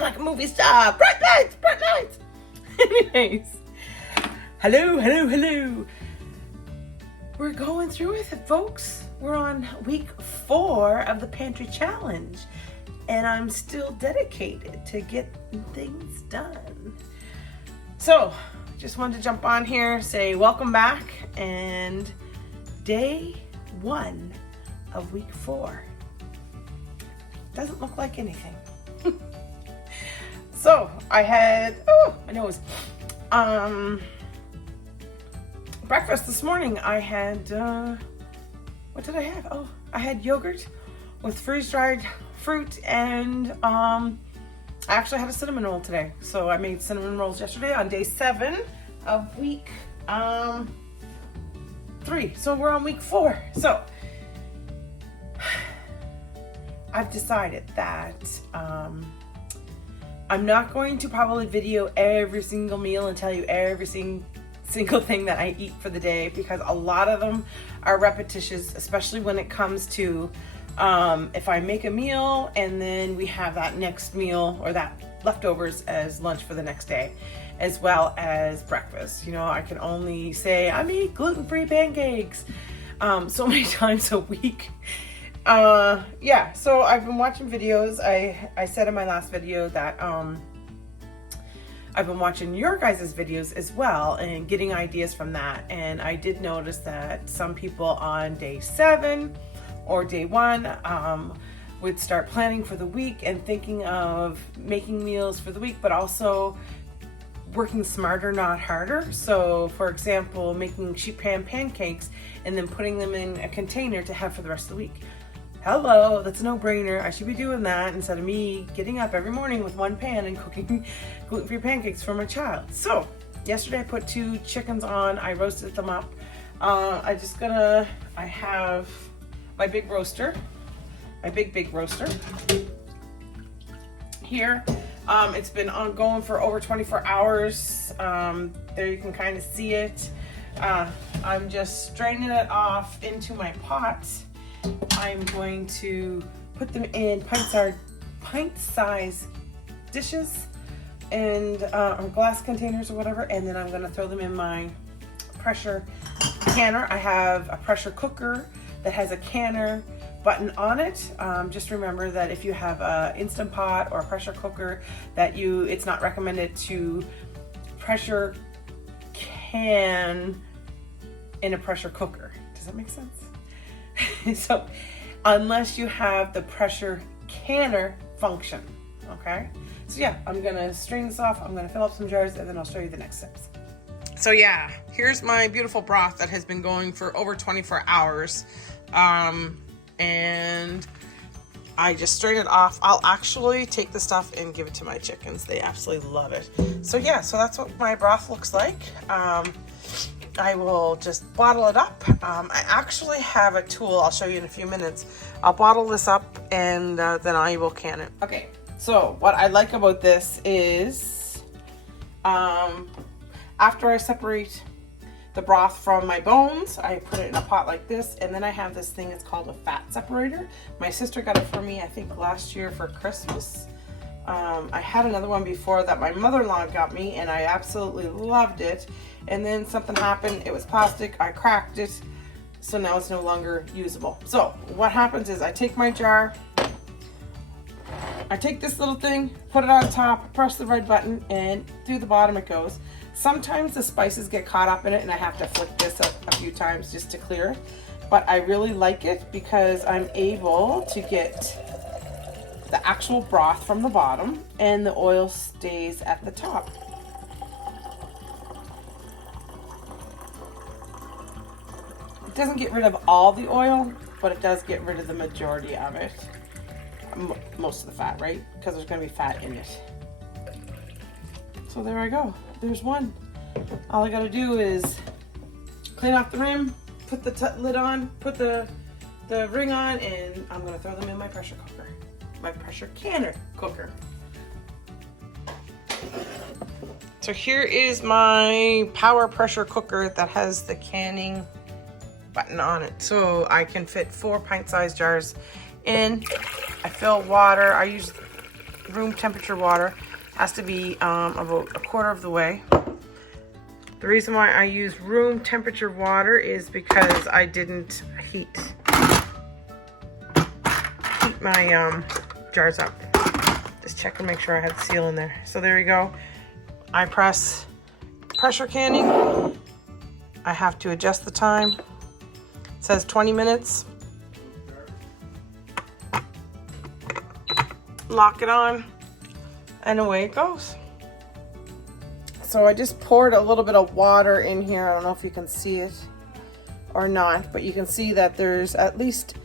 looking like a movie star. Bright lights, bright lights. Anyways, hello. We're going through with it, folks. We're on week 4 of the pantry challenge, and I'm still dedicated to getting things done. So, just wanted to jump on here, say welcome back, and day 1 of week 4. Doesn't look like anything. So, I had, my nose. Breakfast this morning, I had, what did I have? I had yogurt with freeze-dried fruit, and I actually had a cinnamon roll today. So I made cinnamon rolls yesterday on day 7 of week 3. So we're on week 4. So I've decided that I'm not going to probably video every single meal and tell you every single thing that I eat for the day, because a lot of them are repetitious, especially when it comes to if I make a meal and then we have that next meal or that leftovers as lunch for the next day, as well as breakfast. You know, I can only say I make gluten-free pancakes so many times a week. Yeah, so I've been watching videos. I said in my last video that I've been watching your guys' videos as well and getting ideas from that. And I did notice that some people on day 7 or day 1 would start planning for the week and thinking of making meals for the week, but also working smarter, not harder. So for example, making sheet pan pancakes and then putting them in a container to have for the rest of the week. Hello, that's a no-brainer. I should be doing that instead of me getting up every morning with one pan and cooking gluten-free pancakes for my child. So yesterday I put 2 chickens on. I roasted them up. I have my big roaster, my big roaster here. It's been going for over 24 hours. There you can kind of see it. I'm just straining it off into my pot. I'm going to put them in pint-size dishes and or glass containers or whatever, and then I'm going to throw them in my pressure canner. I have a pressure cooker that has a canner button on it. Just remember that if you have an Instant Pot or a pressure cooker, that it's not recommended to pressure can in a pressure cooker. Does that make sense? So unless you have the pressure canner function, okay? So yeah, I'm gonna strain this off, I'm gonna fill up some jars, and then I'll show you the next steps. So yeah, here's my beautiful broth that has been going for over 24 hours. And I just strain it off. I'll actually take the stuff and give it to my chickens. They absolutely love it. So yeah, so that's what my broth looks like. I will just bottle it up. I actually have a tool I'll show you in a few minutes. I'll bottle this up and then I will can it. Okay, so what I like about this is after I separate the broth from my bones, I put it in a pot like this, and then I have this thing, it's called a fat separator. My sister got it for me, I think last year for Christmas. I had another one before that my mother-in-law got me, and I absolutely loved it. And then something happened, it was plastic, I cracked it, so now it's no longer usable. So what happens is I take my jar, I take this little thing, put it on top, press the red button, and through the bottom it goes. Sometimes the spices get caught up in it and I have to flick this up a few times just to clear it. But I really like it because I'm able to get the actual broth from the bottom and the oil stays at the top. It doesn't get rid of all the oil, but it does get rid of the majority of it. Most of the fat, right? Because there's going to be fat in it. So there I go. There's one. All I got to do is clean off the rim, put the lid on, put the ring on, and I'm going to throw them in my pressure cooker. My pressure canner cooker. So here is my power pressure cooker that has the canning button on it. So I can fit 4 pint-sized jars in. I fill water. I use room temperature water. Has to be about a quarter of the way. The reason why I use room temperature water is because I didn't heat my jars up. Just check and make sure I had the seal in there. So there you go. I press pressure canning. I have to adjust the time. It says 20 minutes. Lock it on, and away it goes. So I just poured a little bit of water in here. I don't know if you can see it or not, but you can see that there's at least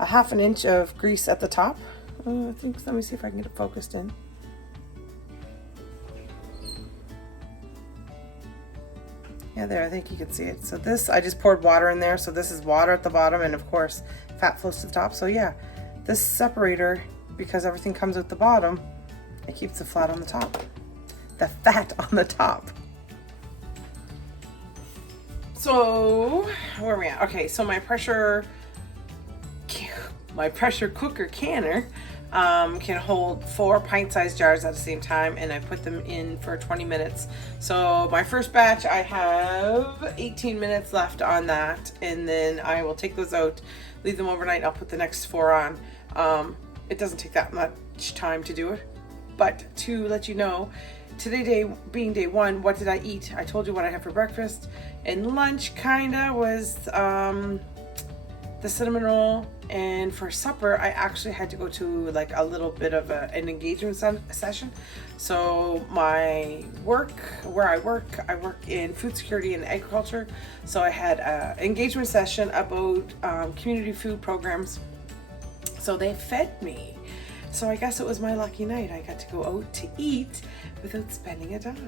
a half an inch of grease at the top. I think, let me see if I can get it focused in. Yeah, there, I think you can see it. So this, I just poured water in there. So this is water at the bottom, and of course, fat flows to the top. So yeah, this separator, because everything comes at the bottom, it keeps the fat on the top. The fat on the top. So where are we at? Okay, so my pressure cooker canner can hold 4 pint-sized jars at the same time, and I put them in for 20 minutes. So my first batch, I have 18 minutes left on that, and then I will take those out, leave them overnight. I'll put the next 4 on. It doesn't take that much time to do it, but to let you know, today being day 1, what did I eat? I told you what I had for breakfast, and lunch kinda was the cinnamon roll, and for supper I actually had to go to like a little bit of an engagement session. So my work, where I work in food security and agriculture, so I had an engagement session about community food programs. So they fed me. So I guess it was my lucky night. I got to go out to eat without spending a dime.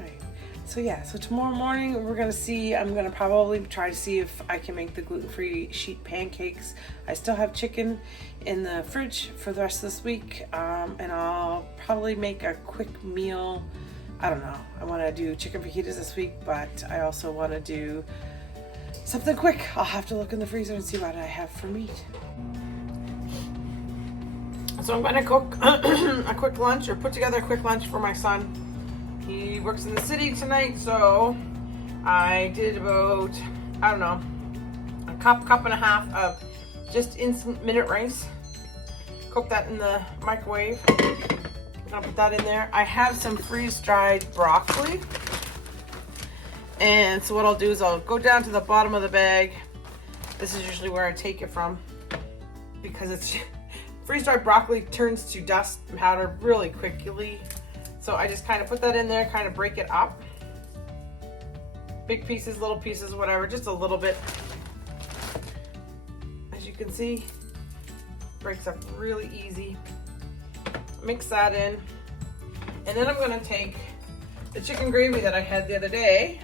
So yeah, so tomorrow morning we're gonna see, I'm gonna probably try to see if I can make the gluten-free sheet pancakes. I still have chicken in the fridge for the rest of this week, and I'll probably make a quick meal. I don't know, I wanna do chicken fajitas this week, but I also wanna do something quick. I'll have to look in the freezer and see what I have for meat. So I'm gonna cook a quick lunch, or put together a quick lunch for my son. He works in the city tonight, so I did about, I don't know, a cup and a half of just instant minute rice. Cook that in the microwave. I'm gonna put that in there. I have some freeze-dried broccoli. And so what I'll do is I'll go down to the bottom of the bag. This is usually where I take it from, because it's freeze-dried broccoli turns to dust and powder really quickly. So I just kind of put that in there, kind of break it up. Big pieces, little pieces, whatever, just a little bit. As you can see, breaks up really easy. Mix that in. And then I'm gonna take the chicken gravy that I had the other day.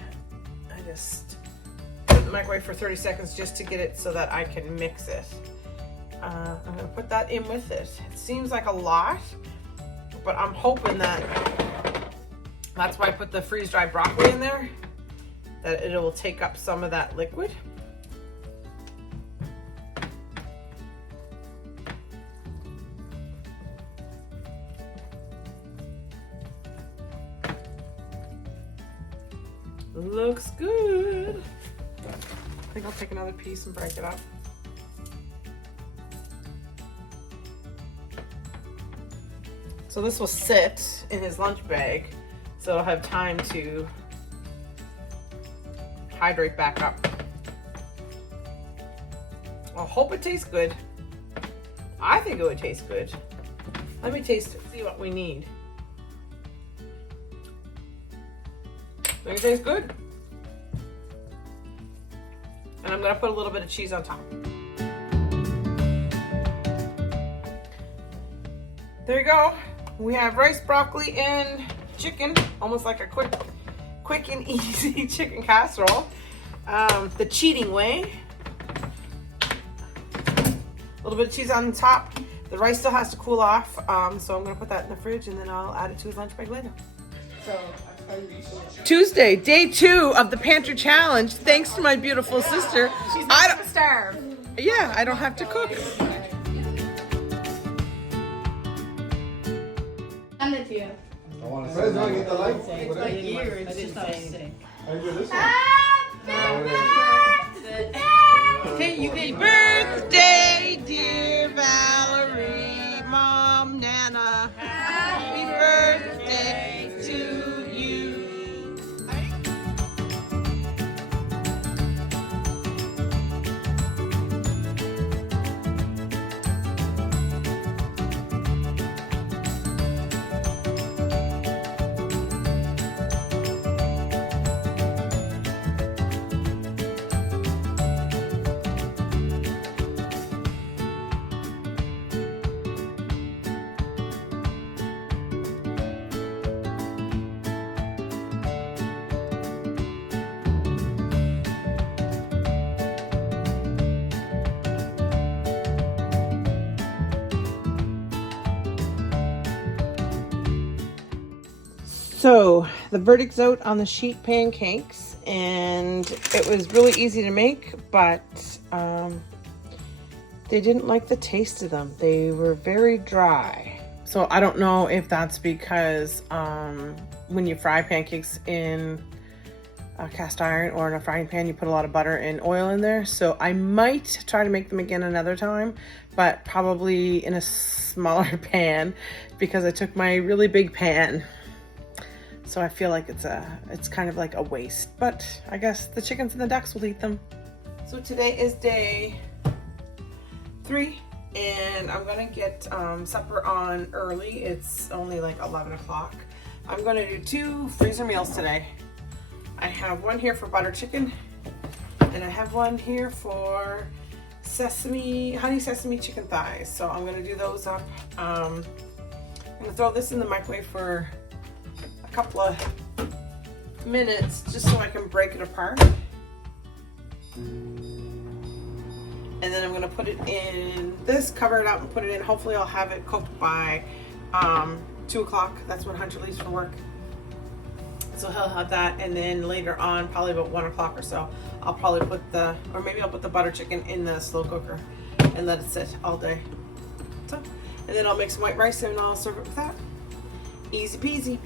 I just put it in the microwave for 30 seconds just to get it so that I can mix it. I'm gonna put that in with it. It seems like a lot, but I'm hoping that that's why I put the freeze-dried broccoli in there, that it will take up some of that liquid. Looks good. I think I'll take another piece and break it up. So this will sit in his lunch bag, so I'll have time to hydrate back up. I hope it tastes good. I think it would taste good. Let me taste it, see what we need. Think it tastes good. And I'm gonna put a little bit of cheese on top. There you go. We have rice, broccoli, and chicken, almost like a quick and easy chicken casserole. The cheating way. A little bit of cheese on the top. The rice still has to cool off, so I'm gonna put that in the fridge, and then I'll add it to his lunch bag later. Tuesday, day 2 of the pantry challenge. Thanks to my beautiful sister. She's not gonna starve. Yeah, I don't have to cook. And the want to say, no, get the light. It's my ear, it's just I was sick. Hey, you happy birthday, dear Valerie, Mom, Nana. Happy birthday to you. So the verdict's out on the sheet pancakes, and it was really easy to make, but they didn't like the taste of them. They were very dry. So I don't know if that's because when you fry pancakes in a cast iron or in a frying pan, you put a lot of butter and oil in there. So I might try to make them again another time, but probably in a smaller pan, because I took my really big pan. So I feel like it's kind of like a waste, but I guess the chickens and the ducks will eat them. So today is day 3, and I'm gonna get supper on early. It's only like 11 o'clock. I'm gonna do 2 freezer meals today. I have one here for butter chicken, and I have one here for honey sesame chicken thighs. So I'm gonna do those up. I'm gonna throw this in the microwave for a couple of minutes just so I can break it apart. And then I'm gonna put it in this, cover it up and put it in. Hopefully I'll have it cooked by 2 o'clock. That's when Hunter leaves for work. So he'll have that, and then later on, probably about 1 o'clock or so, I'll probably put maybe I'll put the butter chicken in the slow cooker and let it sit all day. So, and then I'll make some white rice and I'll serve it with that. Easy peasy.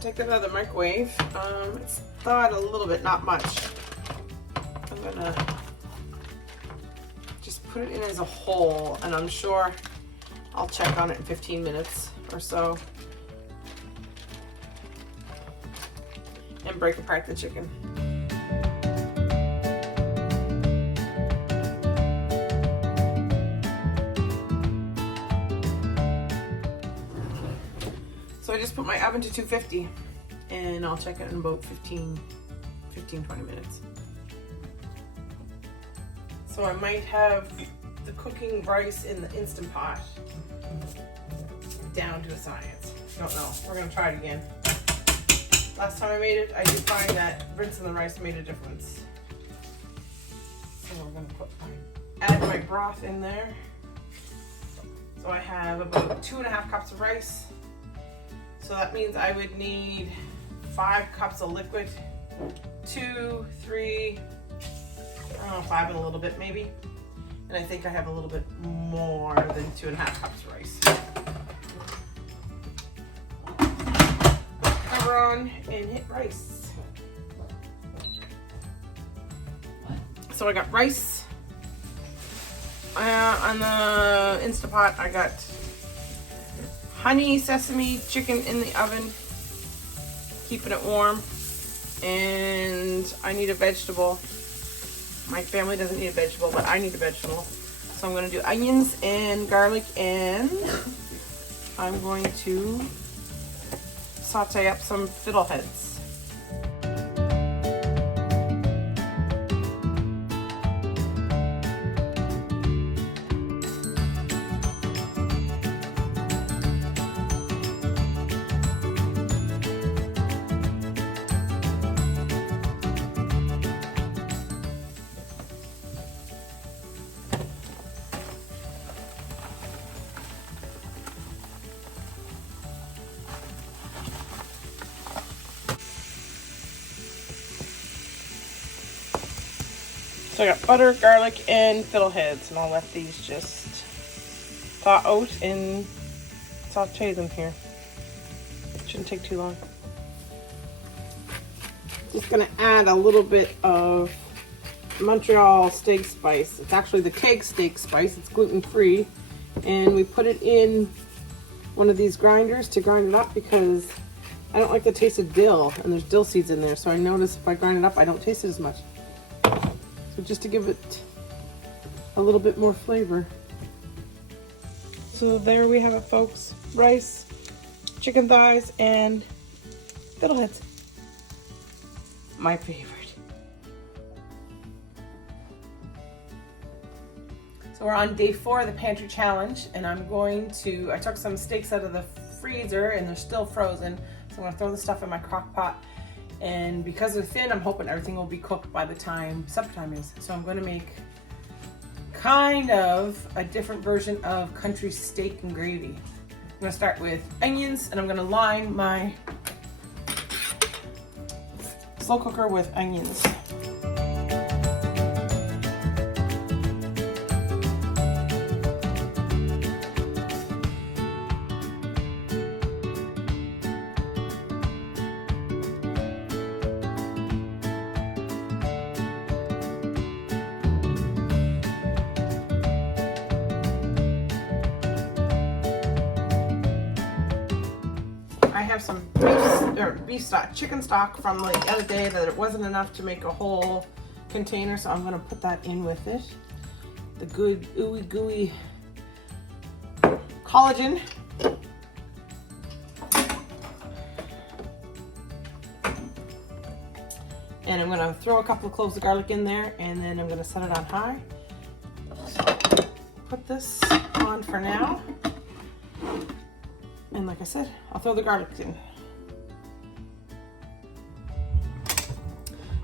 Take that out of the microwave. It's thawed a little bit, not much. I'm gonna just put it in as a whole, and I'm sure I'll check on it in 15 minutes or so and break apart the chicken. So I just put my oven to 250, and I'll check it in about 15, 20 minutes. So I might have the cooking rice in the Instant Pot down to a science. Don't know. We're gonna try it again. Last time I made it, I did find that rinsing the rice made a difference. So we're gonna add my broth in there. So I have about 2.5 cups of rice. So that means I would need 5 cups of liquid, 2, 3, I don't know, 5 and a little bit maybe. And I think I have a little bit more than 2.5 cups of rice. Cover on and hit rice. So I got rice. On the Instant Pot, I got honey sesame chicken in the oven, keeping it warm, and I need a vegetable. My family doesn't need a vegetable, but I need a vegetable. So I'm going to do onions and garlic, and I'm going to saute up some fiddleheads. So I got butter, garlic, and fiddleheads, and I'll let these just thaw out and saute them here. Shouldn't take too long. Just gonna add a little bit of Montreal steak spice. It's actually the keg steak spice. It's gluten-free, and we put it in one of these grinders to grind it up because I don't like the taste of dill, and there's dill seeds in there, so I notice if I grind it up I don't taste it as much. So just to give it a little bit more flavor. So there we have it, folks. Rice, chicken thighs, and fiddleheads. My favorite. So we're on day 4 of the pantry challenge, and I took some steaks out of the freezer and they're still frozen. So I'm gonna throw the stuff in my crock pot. And because they're thin, I'm hoping everything will be cooked by the time supper time is. So I'm gonna make kind of a different version of country steak and gravy. I'm gonna start with onions, and I'm gonna line my slow cooker with onions. I have some chicken stock from the other day that it wasn't enough to make a whole container, so I'm gonna put that in with it. The good ooey gooey collagen. And I'm gonna throw a couple of cloves of garlic in there, and then I'm gonna set it on high. So put this on for now. And like I said, I'll throw the garlic in.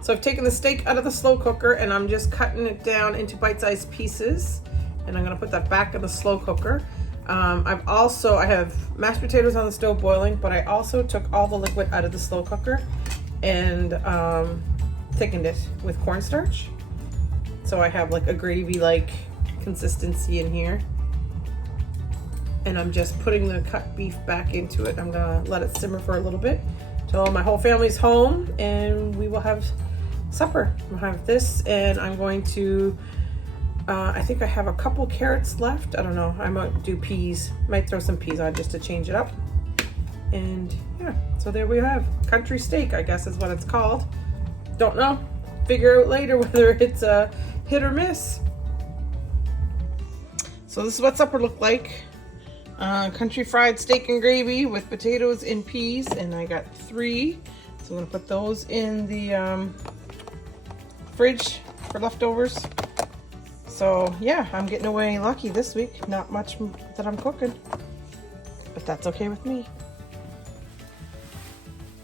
So I've taken the steak out of the slow cooker and I'm just cutting it down into bite-sized pieces. And I'm gonna put that back in the slow cooker. I have mashed potatoes on the stove boiling, but I also took all the liquid out of the slow cooker and thickened it with cornstarch. So I have like a gravy-like consistency in here. And I'm just putting the cut beef back into it. I'm gonna let it simmer for a little bit till my whole family's home and we will have supper. We'll have this, and I'm going to, I think I have a couple carrots left. I don't know, I might do peas. Might throw some peas on just to change it up. And yeah, so there we have country steak, I guess is what it's called. Don't know, figure out later whether it's a hit or miss. So this is what supper looked like. Country fried steak and gravy with potatoes and peas, and I got 3, so I'm gonna put those in the fridge for leftovers. So yeah, I'm getting away lucky this week. Not much that I'm cooking, but that's okay with me.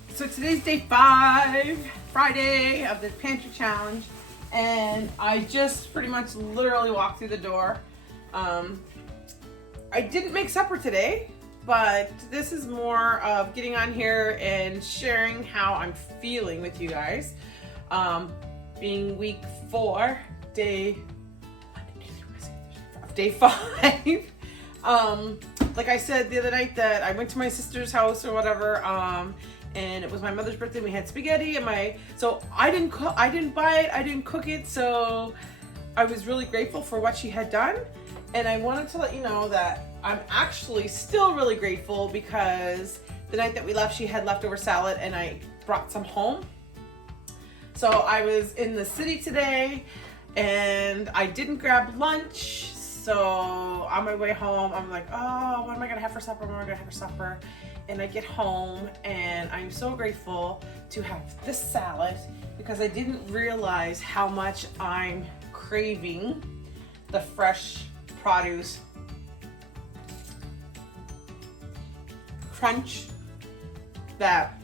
So today's day 5, Friday of the pantry challenge, and I just pretty much literally walked through the door. I didn't make supper today, but this is more of getting on here and sharing how I'm feeling with you guys. Being week 4, day 5. Like I said the other night that I went to my sister's house or whatever, and it was my mother's birthday. We had spaghetti, and so I didn't buy it, I didn't cook it, so I was really grateful for what she had done. And I wanted to let you know that I'm actually still really grateful because the night that we left, she had leftover salad and I brought some home. So I was in the city today and I didn't grab lunch. So on my way home, I'm like, oh, what am I gonna have for supper? What am I gonna have for supper? And I get home and I'm so grateful to have this salad because I didn't realize how much I'm craving the fresh produce crunch, that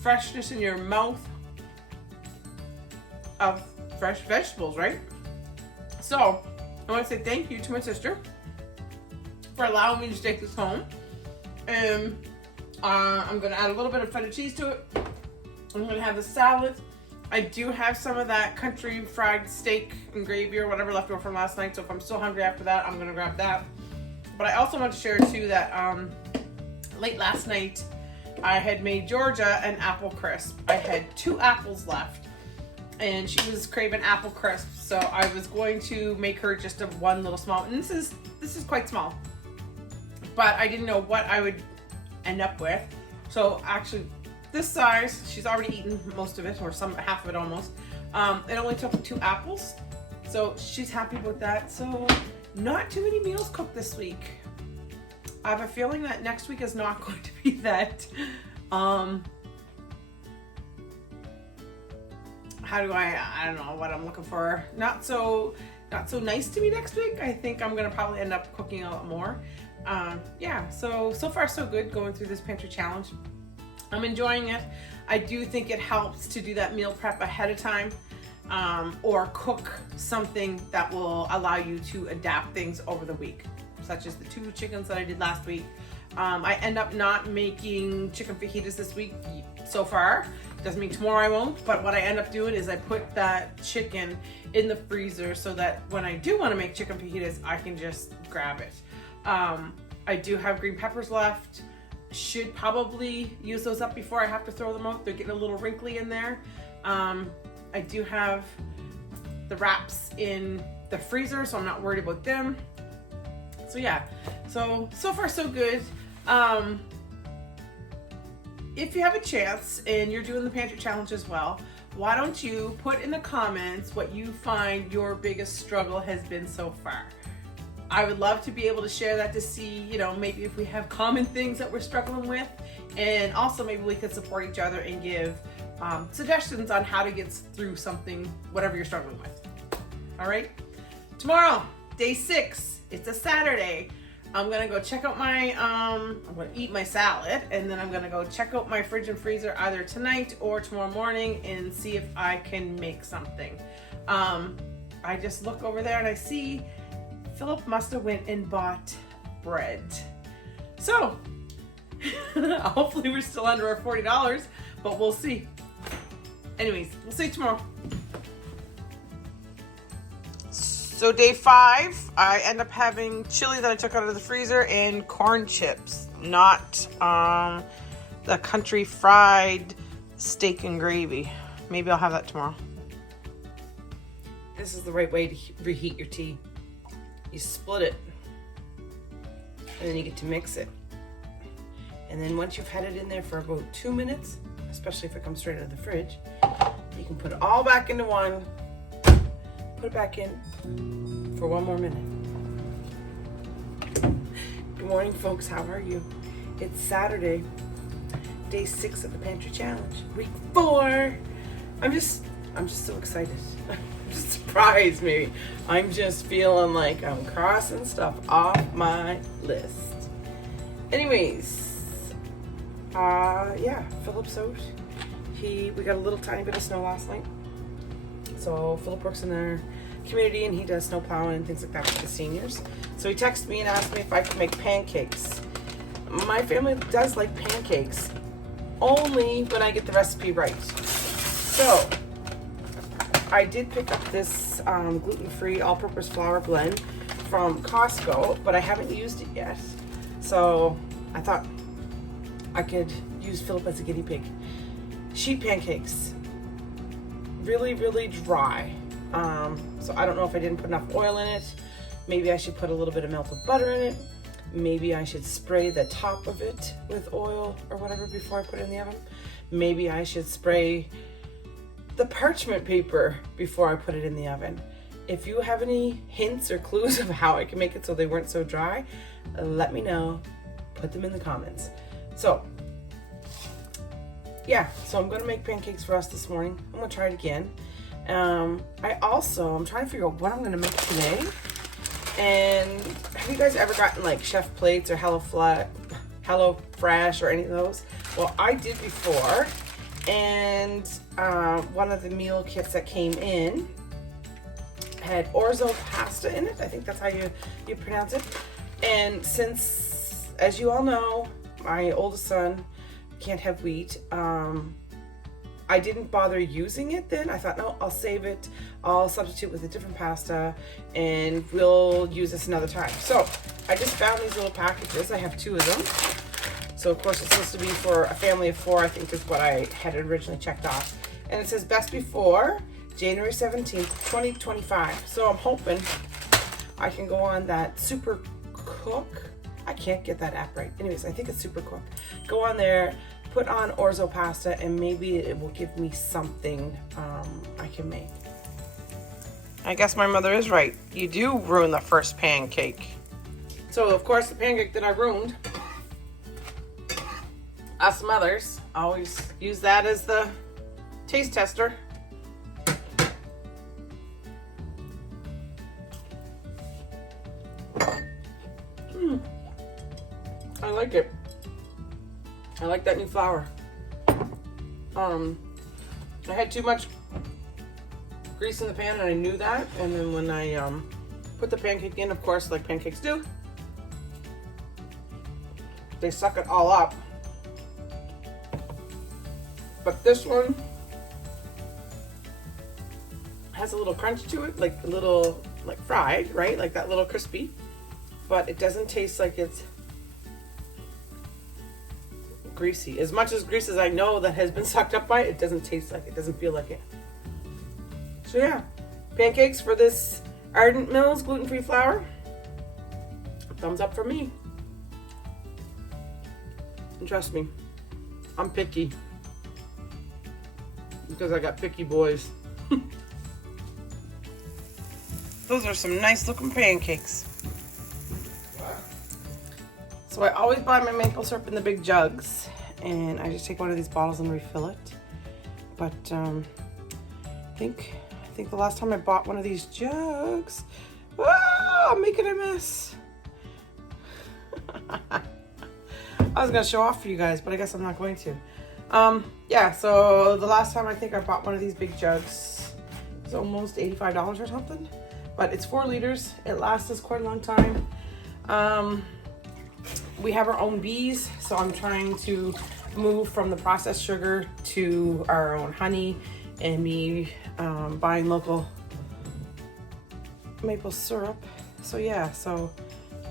freshness in your mouth of fresh vegetables, right? So I want to say thank you to my sister for allowing me to take this home. And I'm going to add a little bit of feta cheese to it. I'm going to have the salad I do have some of that country fried steak and gravy or whatever left over from last night. So if I'm still hungry after that, I'm gonna grab that. But I also want to share too that late last night I had made Georgia an apple crisp. I had 2 apples left, and she was craving apple crisp. So I was going to make her just one little small. And this is quite small, but I didn't know what I would end up with. So actually, this size, she's already eaten most of it, or half of it almost. It only took 2 apples, so she's happy with that. So not too many meals cooked this week. I have a feeling that next week is not going to be that, how do I don't know what I'm looking for. Not so nice to me next week. I think I'm gonna probably end up cooking a lot more. Yeah, so far so good going through this pantry challenge. I'm enjoying it. I do think it helps to do that meal prep ahead of time, or cook something that will allow you to adapt things over the week, such as the 2 chickens that I did last week. I end up not making chicken fajitas this week so far. Doesn't mean tomorrow I won't, but what I end up doing is I put that chicken in the freezer so that when I do want to make chicken fajitas, I can just grab it. I do have green peppers left. Should probably use those up before I have to throw them out. They're getting a little wrinkly in there. I do have the wraps in the freezer, so I'm not worried about them. So yeah, so far so good. If you have a chance and you're doing the pantry challenge as well, why don't you put in the comments what you find your biggest struggle has been so far? I would love to be able to share that, to see, maybe if we have common things that we're struggling with, and also maybe we could support each other and give suggestions on how to get through something, whatever you're struggling with. All right, tomorrow, day 6, it's a Saturday. I'm gonna go check out I'm gonna eat my salad, and then I'm gonna go check out my fridge and freezer either tonight or tomorrow morning and see if I can make something. I just look over there and I see Philip must have went and bought bread. So hopefully we're still under our $40, but we'll see. Anyways, we'll see you tomorrow. So day 5, I end up having chili that I took out of the freezer and corn chips, not the country fried steak and gravy. Maybe I'll have that tomorrow. This is the right way to reheat your tea. You split it, and then you get to mix it. And then once you've had it in there for about 2 minutes, especially if it comes straight out of the fridge, you can put it all back into one, put it back in for 1 more minute. Good morning, folks. How are you? It's Saturday, day 6 of the pantry challenge, week 4. I'm just so excited. I'm just surprised, maybe. I'm just feeling like I'm crossing stuff off my list. Anyways, yeah, Philip's out. We got a little tiny bit of snow last night. So Philip works in our community and he does snow plowing and things like that for the seniors. So he texted me and asked me if I could make pancakes. My family does like pancakes, only when I get the recipe right. So I did pick up this gluten-free all-purpose flour blend from Costco, but I haven't used it yet. So I thought I could use Philip as a guinea pig. Sheet pancakes, really, really dry. So I don't know if I didn't put enough oil in it. Maybe I should put a little bit of melted butter in it. Maybe I should spray the top of it with oil or whatever before I put it in the oven. Maybe I should spray the parchment paper before I put it in the oven. If you have any hints or clues of how I can make it so they weren't so dry, let me know. Put them in the comments. So yeah, so I'm gonna make pancakes for us this morning. I'm gonna try it again. I'm trying to figure out what I'm gonna make today. And have you guys ever gotten like Chef Plates or Hello Fresh or any of those? Well, I did before, and one of the meal kits that came in had orzo pasta in it. I think that's how you pronounce it. And since, as you all know, my oldest son can't have wheat, I didn't bother using it then. I thought, no, I'll save it. I'll substitute with a different pasta and we'll use this another time. So I just found these little packages. I have 2 of them. So of course it's supposed to be for a family of 4, I think is what I had originally checked off. And it says best before January 17th, 2025. So I'm hoping I can go on that Super Cook. I can't get that app right. Anyways, I think it's Super Cook. Go on there, put on orzo pasta, and maybe it will give me something I can make. I guess my mother is right. You do ruin the first pancake. So of course the pancake that I ruined, us mothers always use that as the taste tester. I like it. I like that new flour. I had too much grease in the pan and I knew that. And then when I put the pancake in, of course, like pancakes do, they suck it all up. But this one has a little crunch to it, like a little, like fried, right? Like that little crispy. But it doesn't taste like it's greasy. As much as grease as I know that has been sucked up by it, it doesn't taste like it, doesn't feel like it. So yeah, pancakes for this Ardent Mills gluten-free flour. Thumbs up for me. And trust me, I'm picky. Because I got picky boys. Those are some nice looking pancakes. So I always buy my maple syrup in the big jugs, and I just take one of these bottles and refill it. But I think the last time I bought one of these jugs, I'm making a mess. I was gonna show off for you guys, but I guess I'm not going to. Yeah, so the last time I think I bought one of these big jugs, it was almost $85 or something. But it's 4 liters. It lasts us quite a long time. We have our own bees, so I'm trying to move from the processed sugar to our own honey and me buying local maple syrup. So yeah, so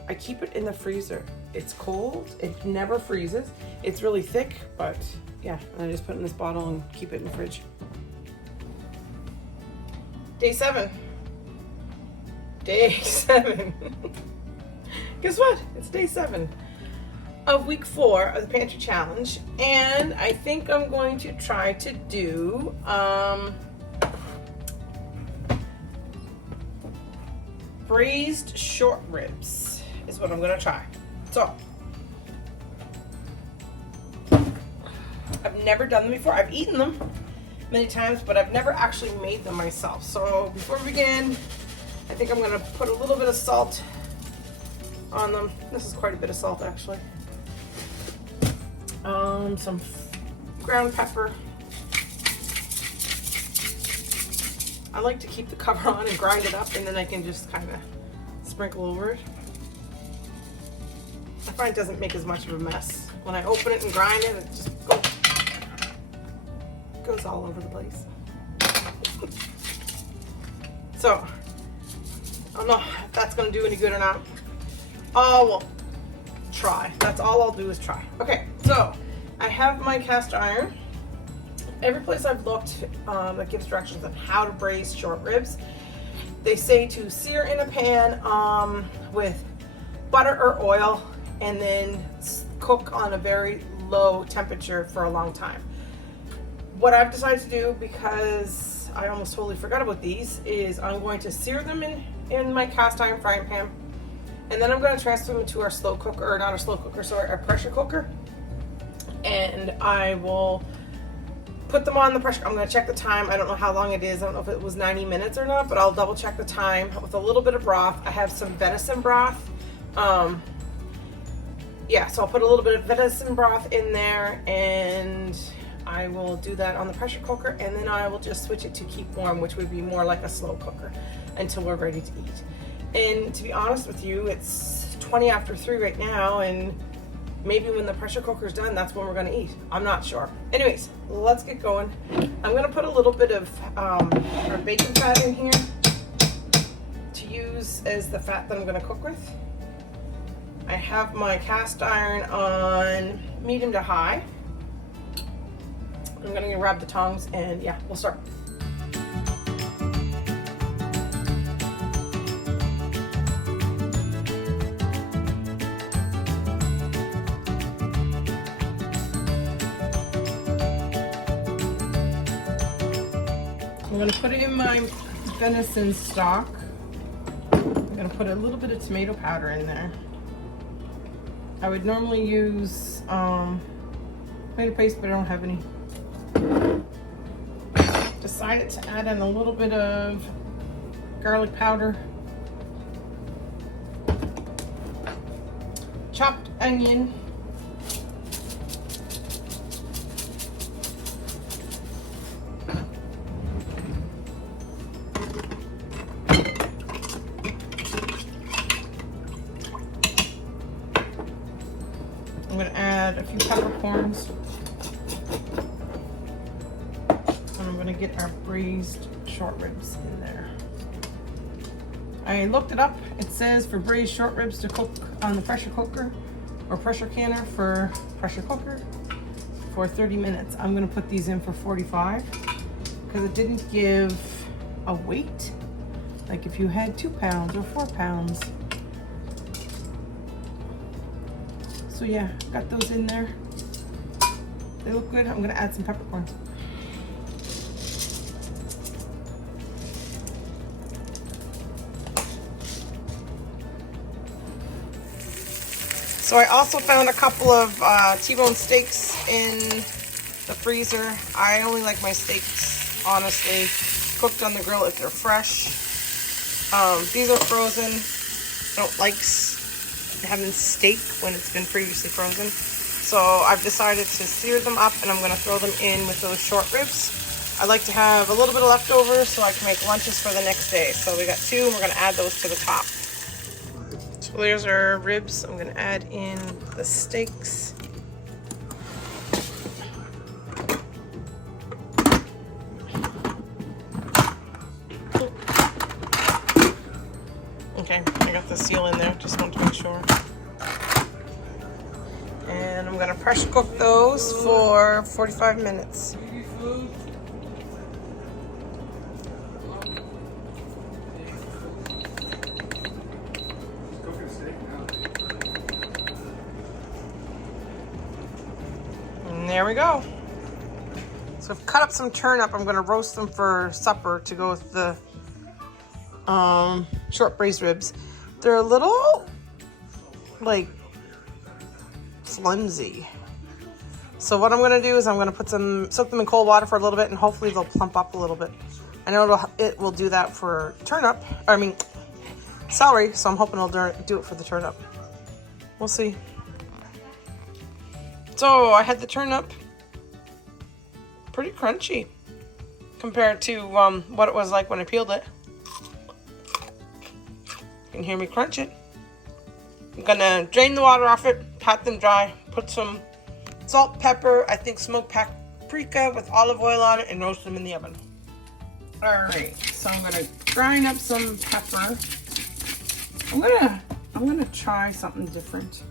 I keep it in the freezer. It's cold, it never freezes. It's really thick, but yeah, and I just put it in this bottle and keep it in the fridge. Day 7. Day 7. Guess what? It's day 7 of week 4 of the pantry challenge, and I think I'm going to try to do braised short ribs is what I'm gonna try. So I've never done them before. I've eaten them many times, but I've never actually made them myself. So before we begin, I think I'm gonna put a little bit of salt on them. This is quite a bit of salt actually. Some ground pepper. I like to keep the cover on and grind it up, and then I can just kind of sprinkle over it. I find it doesn't make as much of a mess. When I open it and grind it, it just goes all over the place. So, I don't know if that's gonna do any good or not. Oh, well, try. That's all I'll do is try. Okay, so I have my cast iron. Every place I've looked that gives directions on how to braise short ribs, they say to sear in a pan with butter or oil and then cook on a very low temperature for a long time. What I've decided to do, because I almost totally forgot about these, is I'm going to sear them in my cast iron frying pan, and then I'm going to transfer them to our slow cooker, or not a slow cooker, sorry, our pressure cooker, and I will put them on the pressure. I'm going to check the time. I don't know how long it is. I don't know if it was 90 minutes or not, but I'll double check the time with a little bit of broth. I have some venison broth. Yeah, so I'll put a little bit of venison broth in there, and I will do that on the pressure cooker, and then I will just switch it to keep warm, which would be more like a slow cooker, until we're ready to eat. And to be honest with you, it's 20 after 3 right now, and maybe when the pressure cooker's done, that's when we're gonna eat. I'm not sure. Anyways, let's get going. I'm gonna put a little bit of our bacon fat in here to use as the fat that I'm gonna cook with. I have my cast iron on medium to high. I'm gonna grab the tongs and yeah, we'll start. I'm gonna put it in my venison stock. I'm gonna put a little bit of tomato powder in there. I would normally use tomato paste, but I don't have any. Decided to add in a little bit of garlic powder, chopped onion, I'm going to add a few peppercorns, and I'm going to get our braised short ribs in there. I looked it up. It says for braised short ribs to cook on the pressure cooker or pressure canner for pressure cooker for 30 minutes. I'm going to put these in for 45 because it didn't give a weight, like if you had 2 pounds or 4 pounds. So yeah, got those in there. They look good. I'm gonna add some peppercorn. So I also found a couple of T-bone steaks in the freezer. I only like my steaks, honestly, cooked on the grill if they're fresh. These are frozen. I don't like having steak when it's been previously frozen. So I've decided to sear them up and I'm going to throw them in with those short ribs. I like to have a little bit of leftovers so I can make lunches for the next day. So we got 2 and we're going to add those to the top. So there's our ribs. I'm going to add in the steaks. Okay, I got the seal in there, just want to make sure. And I'm gonna pressure cook those for 45 minutes. And there we go. So I've cut up some turnip. I'm gonna roast them for supper to go with the short braised ribs. They're a little like flimsy. So what I'm gonna do is I'm gonna soak them in cold water for a little bit and hopefully they'll plump up a little bit. I know it will do that for celery, so I'm hoping it'll do it for the turnip. We'll see. So I had the turnip, pretty crunchy compared to what it was like when I peeled it. You can hear me crunch it. I'm gonna drain the water off it, pat them dry, put some salt, pepper, I think smoked paprika with olive oil on it, and roast them in the oven. Alright, so I'm gonna grind up some pepper. I'm gonna try something different.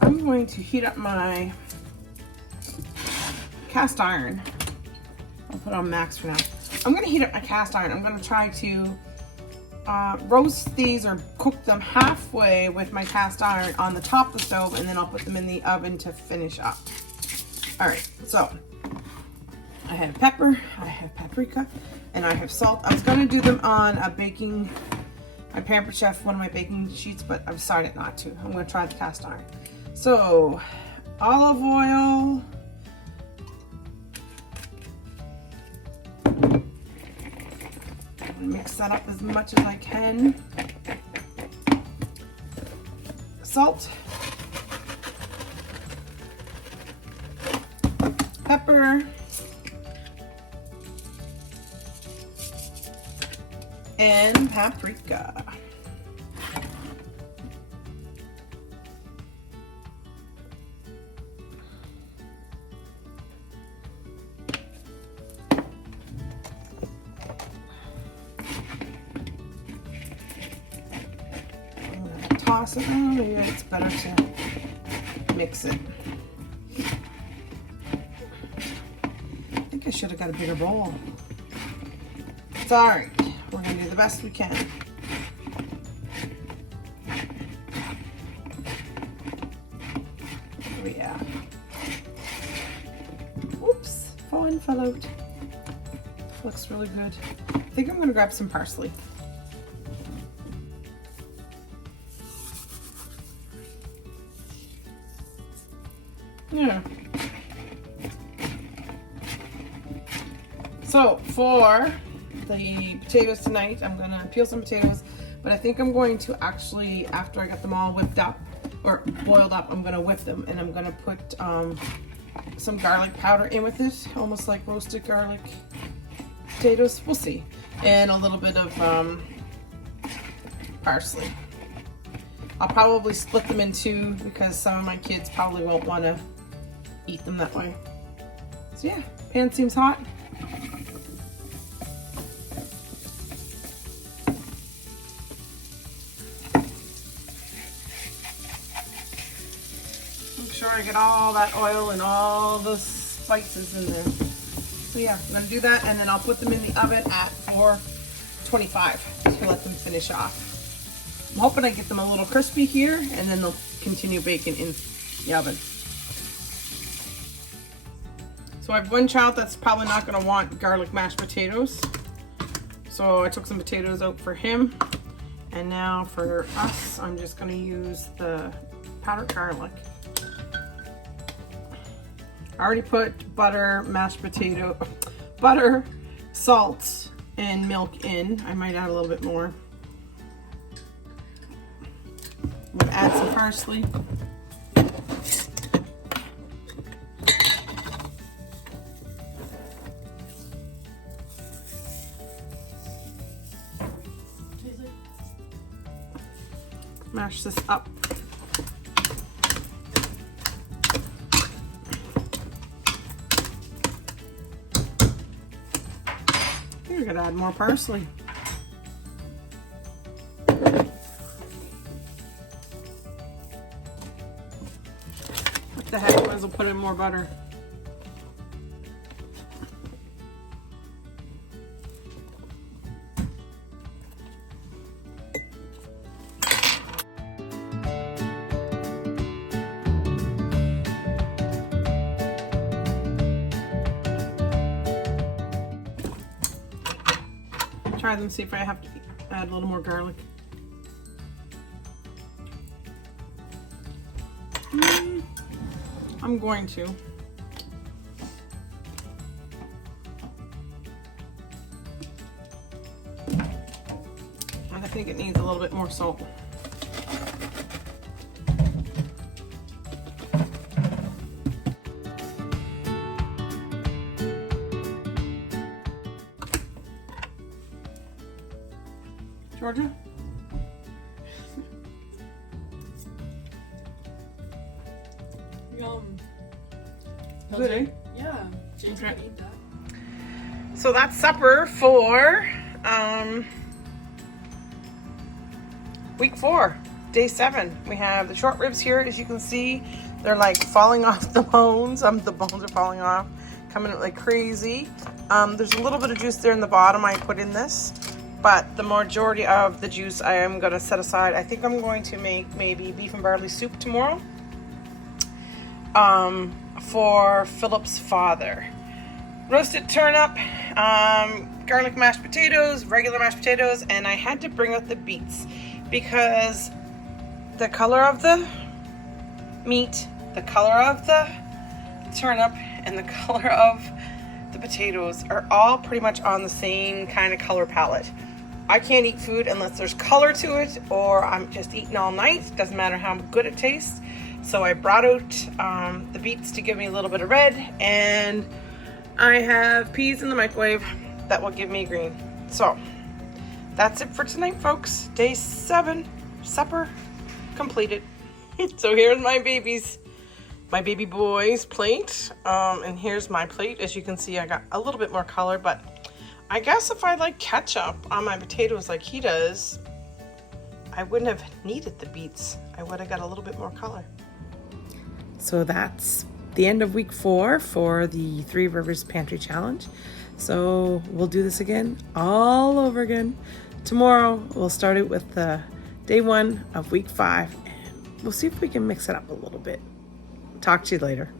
I'm going to heat up my cast iron. I'll put on max for now. I'm gonna heat up my cast iron. I'm gonna try to roast these or cook them halfway with my cast iron on the top of the stove, and then I'll put them in the oven to finish up. All right, so I have pepper, I have paprika, and I have salt. I was gonna do them on my Pampered Chef, one of my baking sheets, but I've decided not to. I'm gonna try the cast iron. So, olive oil. Mix that up as much as I can. Salt, pepper, and paprika. toss it. Oh, maybe it's better to mix it. I think I should have got a bigger bowl. It's all right. We're gonna do the best we can. Here we are. Oops, phone fell out. Looks really good. I think I'm gonna grab some parsley. Yeah. So for the potatoes tonight, I'm gonna peel some potatoes, but I think I'm going to actually, after I got them all whipped up or boiled up, I'm gonna whip them, and I'm gonna put some garlic powder in with it, almost like roasted garlic potatoes. We'll see. And a little bit of parsley. I'll probably split them in two because some of my kids probably won't want to eat them that way. So yeah, pan seems hot. Make sure I get all that oil and all the spices in there. So yeah, I'm gonna do that, and then I'll put them in the oven at 425 to let them finish off. I'm hoping I get them a little crispy here, and then they'll continue baking in the oven. So I have one child that's probably not gonna want garlic mashed potatoes. So I took some potatoes out for him. And now for us, I'm just gonna use the powdered garlic. I already put butter, mashed potato, butter, salt, and milk in. I might add a little bit more. I'm gonna add some parsley. Mash this up. We're gonna add more parsley. What the heck, might as well put in more butter. Try them, see if I have to add a little more garlic. I'm going to. I think it needs a little bit more salt. Georgia? Yum. Good, eh? Yeah. James Okay. can eat that. So that's supper for week 4, day 7. We have the short ribs here, as you can see. They're like falling off the bones. The bones are falling off, coming out like crazy. There's a little bit of juice there in the bottom I put in this, but the majority of the juice I am gonna set aside. I think I'm going to make maybe beef and barley soup tomorrow for Philip's father. Roasted turnip, garlic mashed potatoes, regular mashed potatoes, and I had to bring out the beets because the color of the meat, the color of the turnip, and the color of the potatoes are all pretty much on the same kind of color palette. I can't eat food unless there's color to it, or I'm just eating all night. Doesn't matter how good it tastes. So I brought out the beets to give me a little bit of red, and I have peas in the microwave that will give me green. So that's it for tonight, folks. Day 7, supper completed. So here's my baby boy's plate, and here's my plate. As you can see, I got a little bit more color, but I guess if I like ketchup on my potatoes like he does, I wouldn't have needed the beets. I would have got a little bit more color. So that's the end of week 4 for the 3 Rivers Pantry Challenge. So we'll do this again, all over again. Tomorrow we'll start it with day 1 of week 5, and we'll see if we can mix it up a little bit. Talk to you later.